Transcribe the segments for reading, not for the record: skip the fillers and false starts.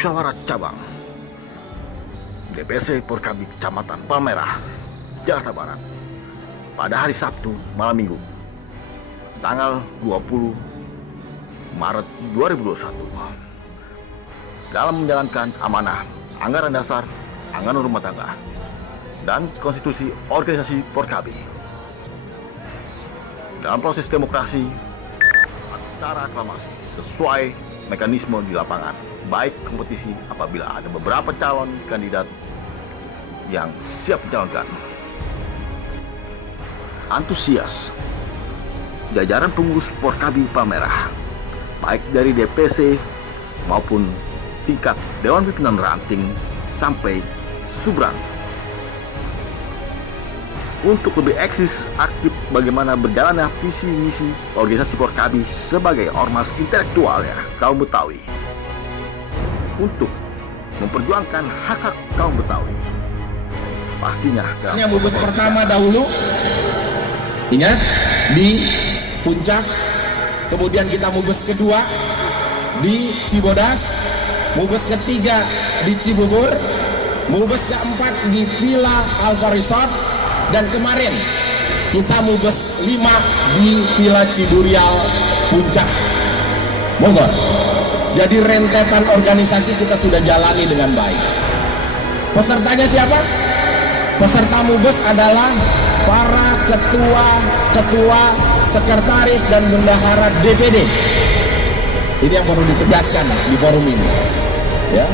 Musyawarah Cabang DPC Porkabi Kecamatan Palmerah, Jakarta Barat pada hari Sabtu malam Minggu tanggal 20 Maret 2021 dalam menjalankan amanah anggaran dasar, anggaran rumah tangga, dan konstitusi organisasi Porkabi. Dalam proses demokrasi secara aklamasi sesuai mekanisme di lapangan, baik kompetisi apabila ada beberapa calon kandidat yang siap dicalonkan. Antusias jajaran pengurus Porkabi Palmerah, baik dari DPC maupun tingkat Dewan Pimpinan Ranting sampai Subran, untuk lebih eksis aktif bagaimana berjalannya visi misi organisasi Porkabi sebagai ormas intelektualnya kaum Betawi, untuk memperjuangkan hak-hak kaum Betawi. Pastinya yang mubes pertama dahulu, ingat, di Puncak, kemudian kita mubes kedua di Cibodas, mubes ketiga di Cibubur, mubes keempat di Villa Alfa Resort, dan kemarin kita mubes 5 di Villa Cidurial Puncak, Bogor. Jadi rentetan organisasi kita sudah jalani dengan baik. Pesertanya siapa? Peserta mubes adalah para ketua, sekretaris, dan bendahara DPD. Ini yang perlu ditegaskan di forum ini, ya.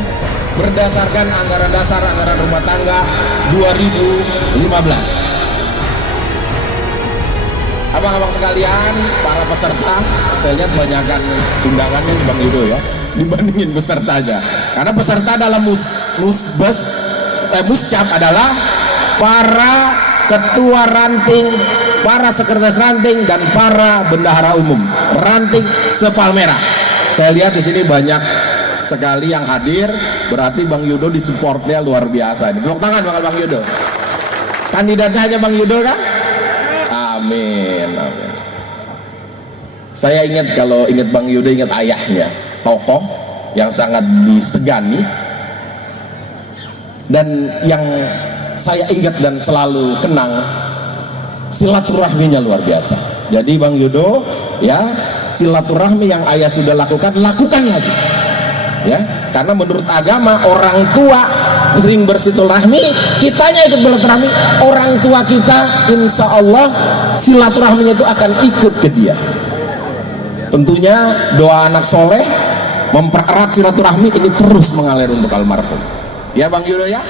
Berdasarkan anggaran dasar, anggaran rumah tangga 2015. Abang-abang sekalian, para peserta, saya lihat banyakkan undangannya di Bang Yudo ya, dibandingin pesertanya. Karena peserta dalam muscap adalah para ketua ranting, para sekretaris ranting, dan para bendahara umum ranting se-Palmerah. Saya lihat di sini banyak sekali yang hadir, berarti Bang Yudo di supportnya luar biasa. Tepuk tangan buat Bang Yudo. Kandidatnya hanya Bang Yudo kan? Amin, amin. Saya ingat, kalau ingat Bang Yudo, ingat ayahnya, tokoh yang sangat disegani, dan yang saya ingat dan selalu kenang silaturahminya luar biasa. Jadi Bang Yudo, ya, silaturahmi yang ayah sudah lakukan lagi, ya, karena menurut agama orang tua sering bersilaturahmi, kitanya ikut bersilaturahmi, orang tua kita insya Allah silaturahminya itu akan ikut ke dia. Tentunya doa anak soleh mempererat silaturahmi ini terus mengalir untuk almarhum, ya Bang Yudo ya.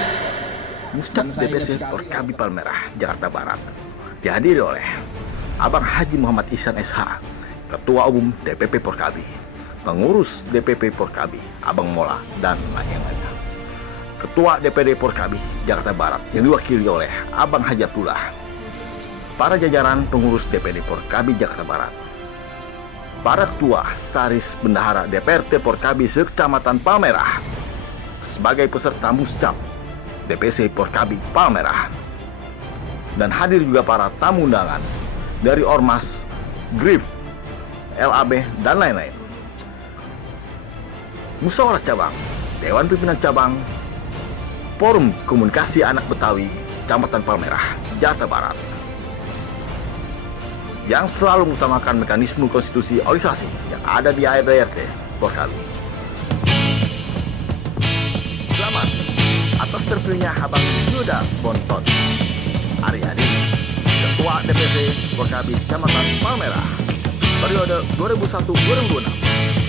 Muscap DPC Porkabi Palmerah, Jakarta Barat dihadiri oleh Abang Haji Muhammad Ihsan SH, Ketua Umum DPP Porkabi, pengurus DPP Porkabi Abang Mola, dan lain-lainnya. Ketua DPD Porkabi Jakarta Barat yang diwakili oleh Abang Haji Abdullah, para jajaran pengurus DPD Porkabi Jakarta Barat, para ketua Staris Bendahara DPRT Porkabi Sekecamatan Palmerah sebagai peserta muscap DPC Porkabi Palmerah, dan hadir juga para tamu undangan dari Ormas, GRIF, LAB, dan lain-lain. Musyawarah Cabang, Dewan Pimpinan Cabang, Forum Komunikasi Anak Betawi, Kecamatan Palmerah, Jakarta Barat, yang selalu mengutamakan mekanisme konstitusi organisasi yang ada di ARDRT Porkabi. Selamat atas terpilihnya Abang Yuda Bontot Aryadi, Ketua DPC Porkabi Kecamatan Palmerah periode 2001-2006.